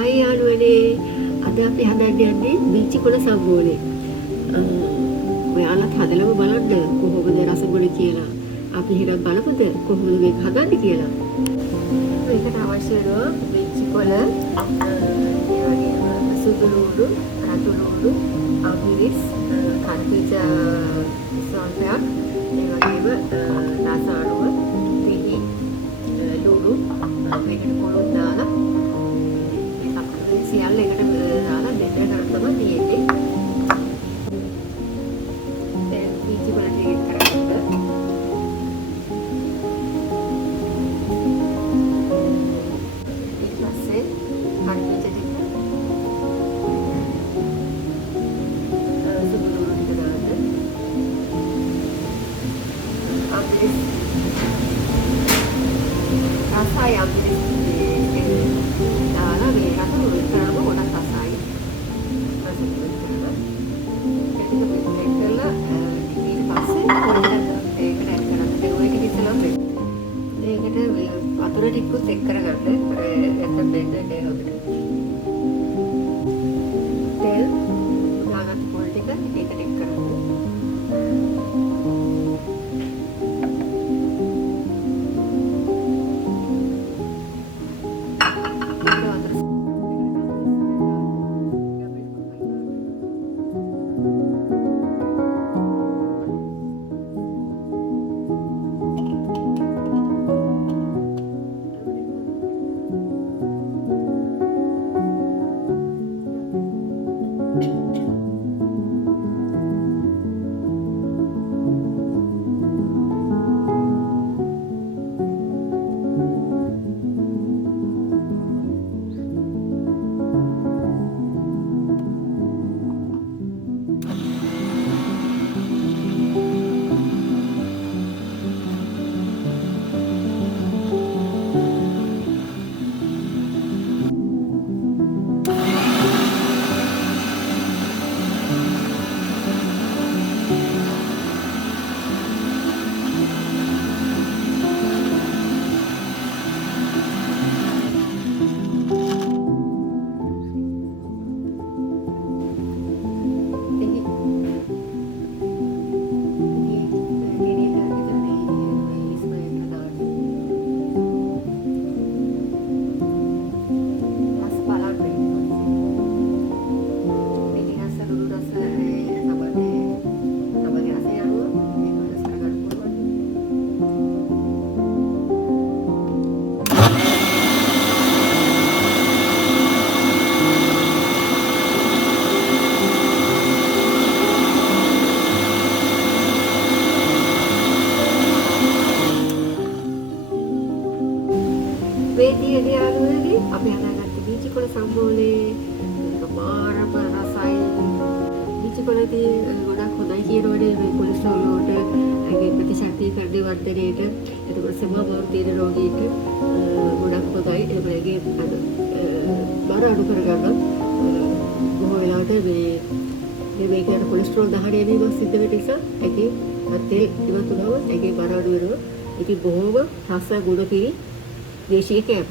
Hi යාළුවනේ අද අපි හදන්න යන්නේ බීචි කොළ සම්බෝලේ. ඔයාලත් හදලම බලන්න කොහොමද රසගොළ කියලා. අපි හිතන් බලමුද කොහොමද මේක හදන්නේ කියලා. මේකට අවශ්‍ය වෙනවා බීචි කොළ, ඒ වගේම සුදු ලුණු, රතු ලුණු, අමිරිස්, කන්තිච සල්පයක්, ඒ වගේම රසායනික පිහි ලුණු මේකට පොළොන් දාලා සියල්ල එකට දාලා දෙන්න කරලා තමයි තියෙන්නේ. දැන් බීචි කොළ ටික කරගන්න. ඊට පස්සේ කන්තිච ටික සුදු ලුණු ටික දාන්න. අමිරිස් රසයි අමිරිස් දාලා මේ රස උරන කරාම ගොඩක් රසයි. රස උරන කරලා ඒක කරලා ඊට පස්සේ පොඩ්ඩක් ඒකට ඇඩ් කරන්න. ඒ ඔය ටික ඉස්සෙල්ලා මේකට වතුර ටිකකුත් එක් කරගන්න. නැත්නම් බෙන්ඩ් එකේ හොදට. තෙල් දාගත්ත පොල් ටික ඒකට එක් කරගන්න. වේදියේ යාළුවනේ අපි හදාගත්ත බීචි කොළ සම්බෝලේ මාරම රසයි. බීචි කොළදී ගොඩක් හොඳයි කියනවනේ මේ කොලෙස්ටරෝල් වලට, ඒකේ ප්‍රතිශක්තිය කරදී වර්ධනයේට, එතකොට සමාවර තියෙන රෝගීන්ට ගොඩක් හොඳයි. ඒකේ බර අඩු කරගන්න බොහෝ වෙලාවට මේකේ කොලෙස්ටරෝල් දහඩ වීම සිද්ධ වෙන නිසා ඒකේ තෙල් ඉවත් වුණාම ඒකේ බර අඩු වෙනවා. ඉතින් බොහෝම රස ගුණ පිරි දේශීය කෑම.